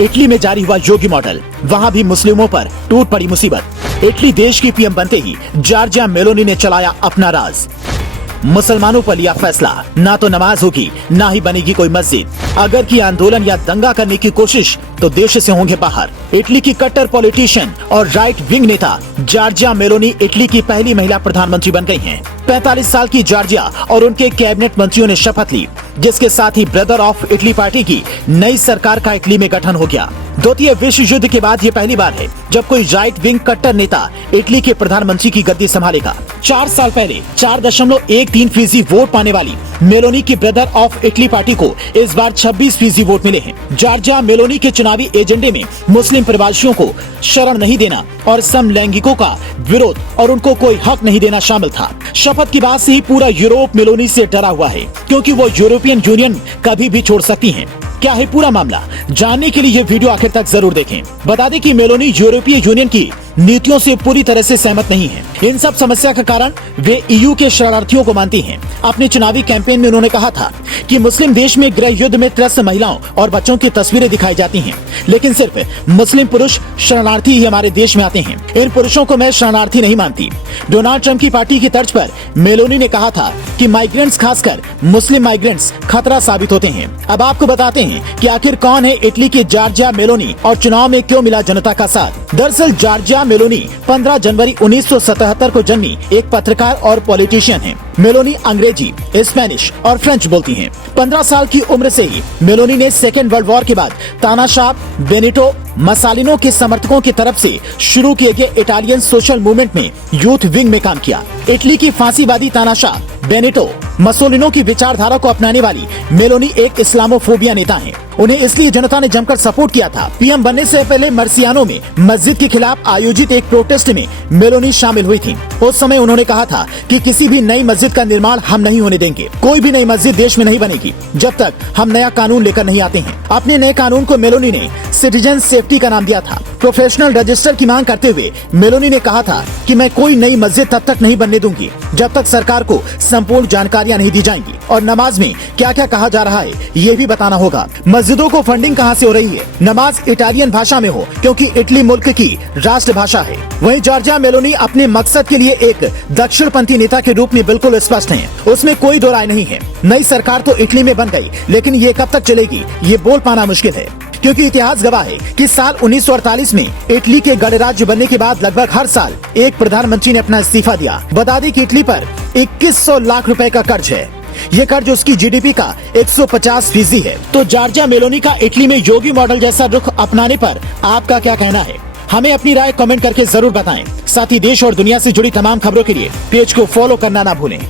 Italy में जारी हुआ योगी मॉडल, वहाँ भी मुस्लिमों पर टूट पड़ी मुसीबत। इटली देश की पीएम बनते ही जॉर्जिया मेलोनी ने चलाया अपना राज। मुसलमानों पर लिया फैसला, ना तो नमाज होगी ना ही बनेगी कोई मस्जिद। अगर की आंदोलन या दंगा करने की कोशिश तो देश से होंगे बाहर। इटली की कट्टर पॉलिटिशियन और राइट विंग नेता जॉर्जिया मेलोनी इटली की पहली महिला प्रधानमंत्री बन गई हैं। 45 साल की जॉर्जिया और उनके कैबिनेट मंत्रियों ने शपथ ली, जिसके साथ ही ब्रदर ऑफ इटली पार्टी की नई सरकार का इटली में गठन हो गया। द्वितीय विश्व युद्ध के बाद ये पहली बार है जब कोई राइट विंग कट्टर नेता इटली के प्रधानमंत्री की गद्दी संभालेगा। 4 साल पहले 4.13% वोट पाने वाली मेलोनी की ब्रदर ऑफ इटली पार्टी को इस बार 26% वोट मिले हैं। जॉर्जिया मेलोनी के चुनावी एजेंडे में मुस्लिम प्रवासियों को शरण नहीं देना और समलैंगिकों का विरोध और उनको कोई हक नहीं देना शामिल था। शपथ की बात से ही पूरा यूरोप मेलोनी से डरा हुआ है, क्योंकि वो यूरोपियन यूनियन कभी भी छोड़ सकती हैं। क्या है पूरा मामला, जानने के लिए ये वीडियो आखिर तक जरूर देखें। बता दें कि मेलोनी यूरोपीय यूनियन की नीतियों से पूरी तरह से सहमत नहीं है। इन सब समस्या का कारण वे ईयू के शरणार्थियों को मानती हैं। अपने चुनावी कैंपेन में उन्होंने कहा था कि मुस्लिम देश में गृह युद्ध में त्रस्त महिलाओं और बच्चों की तस्वीरें दिखाई जाती हैं, लेकिन सिर्फ मुस्लिम पुरुष शरणार्थी ही हमारे देश में आते हैं। इन पुरुषों को मैं शरणार्थी नहीं मानती। डोनाल्ड ट्रंप की पार्टी की तर्ज पर मेलोनी ने कहा था कि माइग्रेंट्स, खासकर मुस्लिम माइग्रेंट्स, खतरा साबित होते हैं। अब आपको बताते हैं कि आखिर कौन है इटली की जॉर्जिया मेलोनी और चुनाव में क्यों मिला जनता का साथ। दरअसल जॉर्जिया मेलोनी 15 जनवरी 1977 को जन्मी एक पत्रकार और पॉलिटिशियन हैं। मेलोनी अंग्रेजी, स्पेनिश और फ्रेंच बोलती हैं। 15 साल की उम्र से ही मेलोनी ने सेकेंड वर्ल्ड वॉर के बाद तानाशाह बेनिटो मसालिनो के समर्थकों की तरफ से शुरू किए गए इटालियन सोशल मूवमेंट में यूथ विंग में काम किया। इटली की फांसीवादी तानाशाह बेनिटो मसोलिनो की विचारधारा को अपनाने वाली मेलोनी एक इस्लामोफोबिया नेता हैं। उन्हें इसलिए जनता ने जमकर सपोर्ट किया था। पीएम बनने से पहले मर्सियानो में मस्जिद के खिलाफ आयोजित एक प्रोटेस्ट में मेलोनी शामिल हुई थी। उस समय उन्होंने कहा था कि किसी भी नई मस्जिद का निर्माण हम नहीं होने देंगे। कोई भी नई मस्जिद देश में नहीं बनेगी जब तक हम नया कानून लेकर नहीं आते हैं। अपने नए कानून को मेलोनी ने सिटीजन सेफ्टी का नाम दिया था। प्रोफेशनल रजिस्टर की मांग करते हुए मेलोनी ने कहा था कि मैं कोई नई मस्जिद तब तक नहीं बनने दूंगी जब तक सरकार को संपूर्ण जानकारियां नहीं दी जाएंगी और नमाज में क्या क्या कहा जा रहा है ये भी बताना होगा। मस्जिदों को फंडिंग कहां से हो रही है, नमाज इटालियन भाषा में हो क्योंकि इटली मुल्क की राष्ट्र भाषा है। वहीं जॉर्जिया मेलोनी अपने मकसद के लिए एक दक्षिणपंथी नेता के रूप में बिल्कुल स्पष्ट हैं। उसमें कोई दो राय नहीं है। नई सरकार तो इटली में बन गई, लेकिन ये कब तक चलेगी ये बोल पाना मुश्किल है, क्योंकि इतिहास गवाह है कि साल 1948 में इटली के गणराज्य बनने के बाद लगभग हर साल एक प्रधानमंत्री ने अपना इस्तीफा दिया। बता दें कि इटली पर 2100 लाख रुपए का कर्ज है। ये कर्ज उसकी जीडीपी का 150% है। तो जॉर्जिया मेलोनी का इटली में योगी मॉडल जैसा रुख अपनाने पर आपका क्या कहना है? हमें अपनी राय कमेंट करके जरूर बताएं। साथ ही देश और दुनिया से जुड़ी तमाम खबरों के लिए पेज को फॉलो करना ना भूलें।